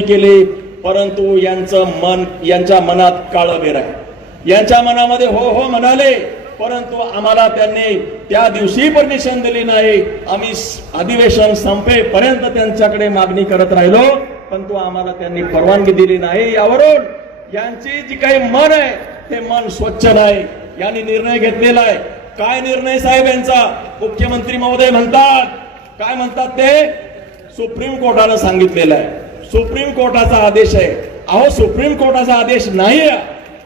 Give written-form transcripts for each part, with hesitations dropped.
केली, परंतु यांच्या मनात काळबेर आहे। यांच्या मनामध्ये हो हो म्हणाले, परंतु आम्हाला त्यांनी त्या दिवशी परमिशन दिली नाही। आम्ही अधिवेशन संपेपर्यंत त्यांच्याकडे मागणी करत राहिलो, परंतु आम्हाला त्यांनी परवानगी दिली नाही। यावरून यांची जी काही मन आहे ते मन स्वच्छ नाही। यांनी निर्णय घेतलेला आहे। काय निर्णय साहेब यांचा? मुख्यमंत्री महोदय म्हणतात, काय म्हणतात ते? सुप्रीम कोर्टाने सांगितलेलं आहे, सुप्रीम कोर्टाचा आदेश आहे। अहो सुप्रीम कोर्टाचा आदेश नाही आहे,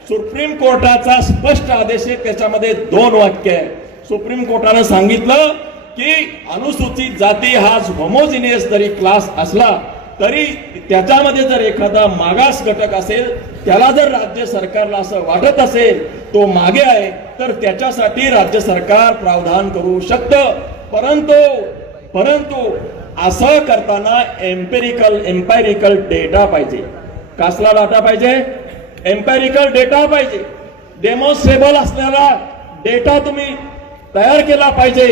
सुप्रीम कोर्टाचा स्पष्ट आदेश आहे, त्याच्यामध्ये 2 वाक्य आहे। सुप्रीम कोर्टाने सांगितलं की अनुसूचित जाती हा होमोजिनियस जरी क्लास असला तरी त्याच्यामध्ये जर एखादा मागास घटक असेल, त्याला जर राज्य सरकारला असं वाटत असेल तो मागे आहे, तर त्याच्यासाठी राज्य सरकार प्रावधान करू शकतं। परंतु असं करताना एम्पेरिकल डेटा पाहिजे। कसला डाटा पाहिजे? एम्पेरिकल डेटा पाहिजे। डेमॉन्स्ट्रेबल असलेला डेटा तुम्ही तयार केला पाहिजे।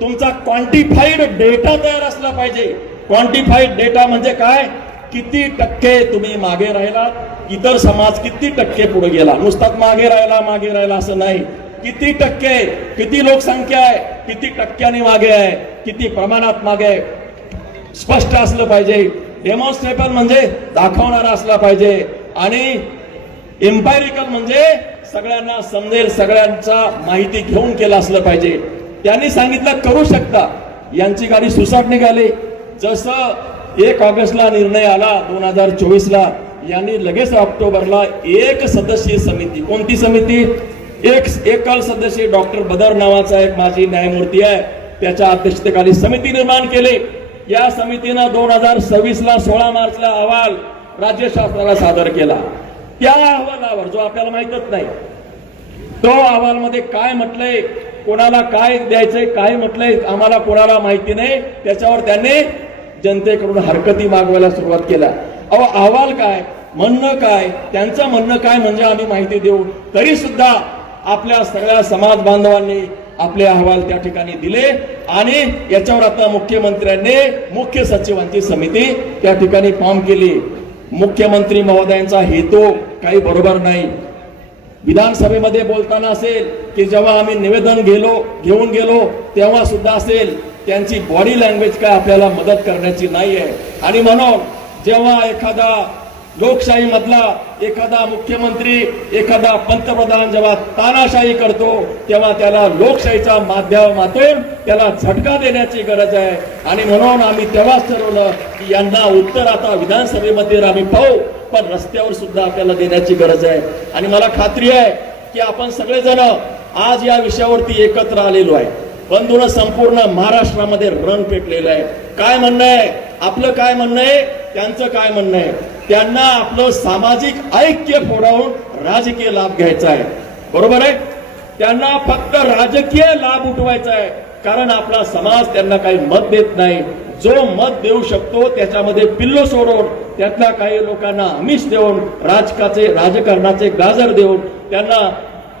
तुमचा क्वांटिफाईड डेटा तयार असला पाहिजे। क्वांटिफाईड डेटा म्हणजे काय? किती टक्के तुम्ही मागे राहिलात, इतर समाज किती टक्के पुढे गेला। नुसताच मागे राहिला असं नाही, किती टक्के, किती लोकसंख्या आहे, किती टक्क्यांनी मागे आहे, किती प्रमाणात मागे आहे, स्पष्ट असलं पाहिजे। डेमॉन्स्ट्रेबल म्हणजे दाखवणारा असला पाहिजे, आणि एम्पायरिकल म्हणजे सगळ्यांना समजेल, सगळ्यांचा माहिती घेऊन केलं असलं पाहिजे। त्यांनी सांगितलं करू शकता। यांची गाडी सुसाट निघाली। जसं 1 ऑगस्टला निर्णय आला 2024ला, यांनी लगेच ऑक्टोबरला एक सदस्यीय समिती, कोणती समिती? एकल सदस्य डॉक्टर बदर नावाचा एक माजी न्यायमूर्ती आहे, त्याच्या अध्यक्षतेखाली समिती निर्माण केली। या समितीनं 2026ला 16 मार्चला अहवाल राज्य शासनाला सादर केला। त्या अहवालावर, जो आपल्याला माहितच नाही, तो अहवालमध्ये काय म्हटलंय, कोणाला काय द्यायचंय, काय म्हटलंय आम्हाला कोणाला माहिती नाही, त्याच्यावर त्यांनी जनतेकडून हरकती मागवायला सुरुवात केल्या। अहो अहवाल काय, म्हणणं काय, त्यांचं म्हणणं काय म्हणजे आम्ही माहिती देऊ, तरी सुद्धा आपल्या सगळ्या समाज बांधवांनी आपले अहवाल त्या ठिकाणी दिले, आणि याच्यावर आता मुख्यमंत्र्यांनी मुख्य सचिवांची समिती त्या ठिकाणी फॉर्म केली। मुख्यमंत्री महोदयांचा हेतू काही बरोबर नाही। विधानसभेमध्ये बोलताना असेल की जेव्हा आम्ही निवेदन घेऊन गेलो तेव्हा सुद्धा असेल, त्यांची बॉडी लँग्वेज काय आपल्याला मदत करण्याची नाही आहे। आणि म्हणून जेव्हा एखादा लोकशाही मधला एखादा मुख्यमंत्री, एखादा पंतप्रधान जेव्हा तानाशाही करतो, तेव्हा त्याला लोकशाहीच्या माध्यमातून त्याला झटका देण्याची गरज आहे। आणि म्हणून आम्ही तेव्हाच ठरवलं की यांना उत्तर आता विधानसभेमध्ये आम्ही पाहू, पण रस्त्यावर सुद्धा आपल्याला देण्याची गरज आहे। आणि मला खात्री आहे की आपण सगळेजण आज या विषयावरती एकत्र आलेलो आहे। बंधूंना संपूर्ण महाराष्ट्रामध्ये रण पेटलेलं आहे। काय म्हणणं आहे आपलं, काय म्हणणं आहे त्यांचं, काय म्हणणं आहे? त्यांना आपलं सामाजिक ऐक्य फोडावून राजकीय लाभ घ्यायचा आहे, बरोबर आहे? त्यांना फक्त राजकीय लाभ उठवायचा आहे, कारण आपला समाज त्यांना काही मत देत नाही। जो मत देऊ शकतो त्याच्यामध्ये पिल्लो सोडून, त्यातल्या काही लोकांना आमिष देऊन, राजकारणाचे गाजर देऊन त्यांना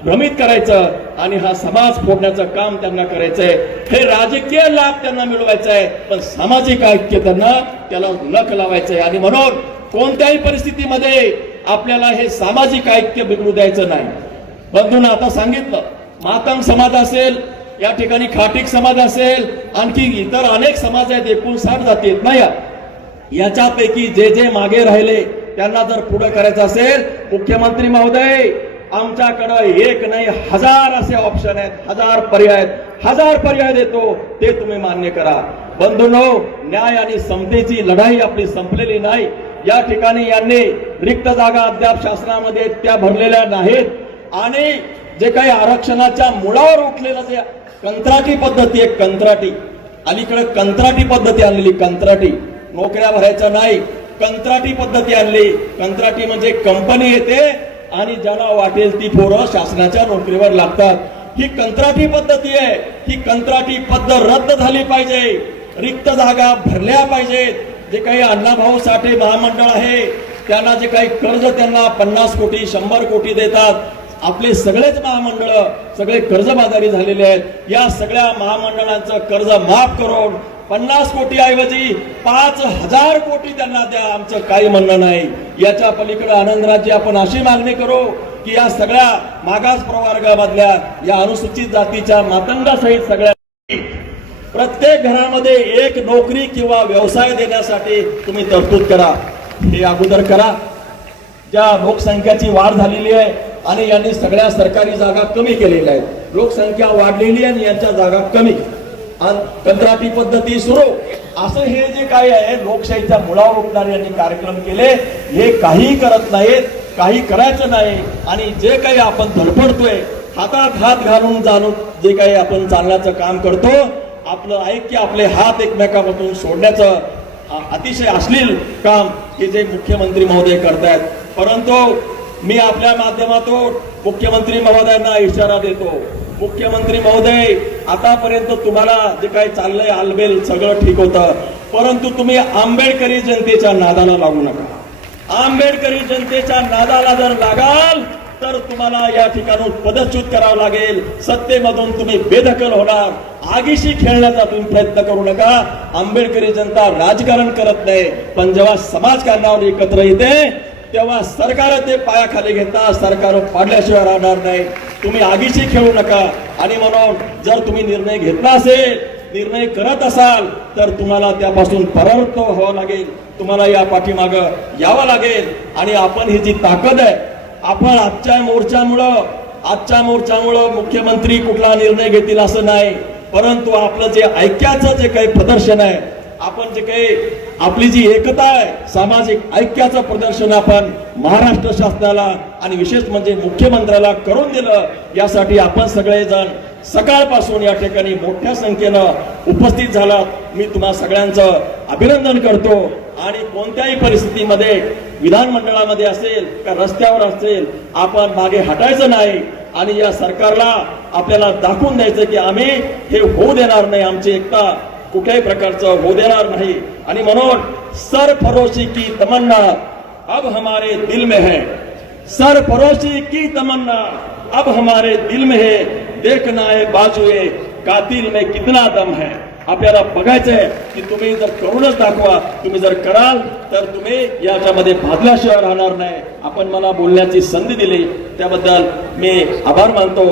भ्रमित करायचं, आणि हा समाज फोडण्याचं काम त्यांना करायचंय। हे राजकीय लाभ त्यांना मिळवायचा आहे, पण सामाजिक ऐक्य त्याला नख लावायचंय। आणि म्हणून कोणत्याही परिस्थितीमध्ये आपल्याला हे सामाजिक ऐक्य बिघडू द्यायचं नाही। बंधूंना आता सांगितलं, मातंग समाज असेल, या ठिकाणी खाटीक समाज असेल, आणखी इतर अनेक समाज आहेत, एकूण 60 जाती आहेत ना। याच्यापैकी जे मागे राहिले त्यांना जर पुढे करायचं असेल, मुख्यमंत्री महोदय आमच्याकडे एक नाही 1000 असे ऑप्शन आहेत, 1000 पर्याय देतो, ते तुम्ही मान्य करा। बंधूंनो, न्याय आणि समतेची लढाई आपली संपलेली नाही। या ठिकाणी यांनी रिक्त जागा अद्याप शासनामध्ये त्या भरलेल्या नाहीत, आणि जे काही आरक्षणाच्या मुळावर उठलेलं जे कंत्राटी पद्धती आहे, कंत्राटी अलीकडे कंत्राटी पद्धती आणलेली, कंत्राटी नोकऱ्या भरायच्या नाही, कंत्राटी पद्धती आणली। कंत्राटी म्हणजे कंपनी येते आणि ज्याला वाटेल ती पोरं शासनाच्या नोकरीवर लागतात। ही कंत्राटी पद्धती आहे, ही कंत्राटी पद्धत रद्द झाली पाहिजे, रिक्त जागा भरल्या पाहिजेत। जे काही अण्णाभाऊ साठे महामंडळ आहे त्यांना जे काही कर्ज त्यांना 50 कोटी 100 कोटी देतात, आपले सगळेच महामंडळ सगळे कर्जबाजारी झालेले आहेत। या सगळ्या महामंडळांचं कर्ज माफ करून 50 कोटी ऐवजी 5,000 कोटी त्यांना द्या, आमचं काही म्हणणं नाही. याच्या पलीकडे आनंदराजी आपण अशी मागणी करू की या सगळ्या मागास प्रवर्गामधल्या या अनुसूचित जातीच्या मातंगासहित सगळ्या प्रत्येक घरामध्ये एक नोकरी किंवा व्यवसाय देण्यासाठी तुम्ही तरतूद करा. हे अगोदर करा. ज्या लोकसंख्येची वाढ झालेली आहे आणि यांनी सगळ्या सरकारी जागा कमी केलेल्या आहेत, लोकसंख्या वाढलेली आणि यांच्या जागा कमी, कंत्राटी पद्धती सुरू, असं हे जे काही आहे लोकशाहीच्या मुळावर उठणारे यांनी कार्यक्रम केले. हे काही करत नाहीत, काही करायचं नाही. आणि जे काही आपण धडपडतोय, हातात हात घालून जाणून जे काही आपण चालण्याचं काम करतो, आपलं ऐक्य, आपले हात एकमेकापासून सोडण्याचं अतिशय अश्लील काम हे जे मुख्यमंत्री महोदय करतायत. परंतु मी आपल्या माध्यमातून मुख्यमंत्री महोदयांना इशारा देतो, मुख्यमंत्री महोदय, आतापर्यंत तुम्हाला जे काही चाललंय आलबेल सगळं ठीक होतं, परंतु तुम्ही आंबेडकरी जनतेच्या नादाला लागू नका. आंबेडकरी जनतेच्या नादाला जर लागाल तर तुम्हाला या ठिकाणून पदच्युत करावं लागेल. सत्तेमधून तुम्ही बेदखल होणार. आगीशी खेळण्याचा तुम्ही प्रयत्न करू नका. आंबेडकरी जनता राजकारण करत नाही, पण जेव्हा समाजकारणावर एकत्र येते तेव्हा सरकार ते पायाखाली घेता, सरकार पाडल्याशिवाय राहणार नाही. तुम्ही आगीशी खेळू नका. आणि म्हणून जर तुम्ही निर्णय घेतला असेल, निर्णय करत असाल, तर तुम्हाला त्यापासून परावृत्त व्हावं लागेल. तुम्हाला या पाठीमागं यावं लागेल. आणि आपण ही जी ताकद आहे, आपण आजच्या मोर्चामुळं मुख्यमंत्री कुठला निर्णय घेतील असं नाही, परंतु आपलं जे ऐक्याचं जे काही प्रदर्शन आहे, आपण जे काही आपली जी एकता आहे, सामाजिक ऐक्याचं प्रदर्शन आपण महाराष्ट्र शासनाला आणि विशेष म्हणजे मुख्यमंत्र्याला करून दिलं. यासाठी आपण सगळेजण सकाळपासून या ठिकाणी मोठ्या संख्येनं उपस्थित झालात. मी तुम्हा सगळ्यांचं अभिनंदन करतो. आणि कोणत्याही परिस्थितीमध्ये विधानमंडळामध्ये असेल का रस्त्यावर असेल, आपण मागे हटायचं नाही. आणि या सरकारला आपल्याला दाखवून द्यायचं की आम्ही हे होऊ देणार नाही, आमची एकता कुठल्याही प्रकारचं होऊ देणार नाही. आणि म्हणून सरफरोशी की तमन्ना अब हमारे दिल में है, सरफरोशी की तमन्ना अब हमारे दिल में है, देखना है बाजुए कातिल में कितना दम है. आपल्याला बघायचंय की तुम्ही जर करूनच दाखवा. तुम्ही जर कराल तर तुम्ही याच्यामध्ये भागल्याशिवाय राहणार नाही. आपण मला बोलण्याची संधी दिली त्याबद्दल मी आभार मानतो.